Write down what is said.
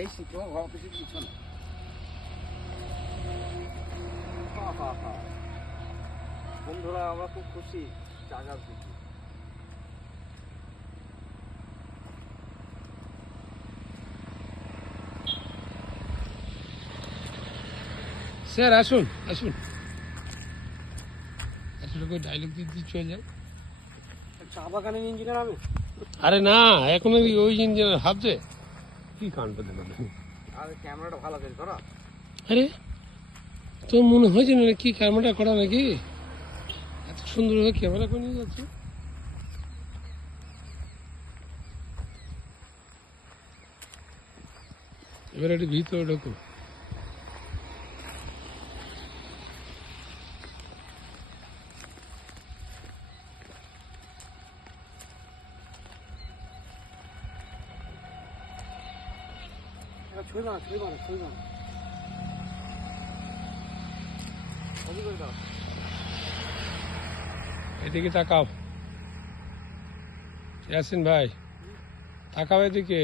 এই শীত ঘর অফিসের পিছনে। বন্ধুরা আমরা খুব খুশি জায়গা দেখি। স্যার আসুন আসুন, আসলে ডায়লগ দিয়ে চলে যাও। চা বাগানের ইঞ্জিনিয়ার আমি। আরে না, এখন ওই ইঞ্জিনিয়ার ভাবছে কি কাণ্ড দেখো। আর ক্যামেরাটা ভালো করে ধরো। আরে তোর মনে হয়েছে না কি ক্যামেরা করা নাকি? এত সুন্দরভাবে ক্যামেরা করে নিয়ে যাচ্ছে। এবার একটু ভিতরে ঢোকো। ছুঁইবা না, ছুঁইবা না, ছুঁইবা না। ছবি করে দাও। এদিকে তাকাও ইয়াসিন ভাই, তাকাও এদিকে।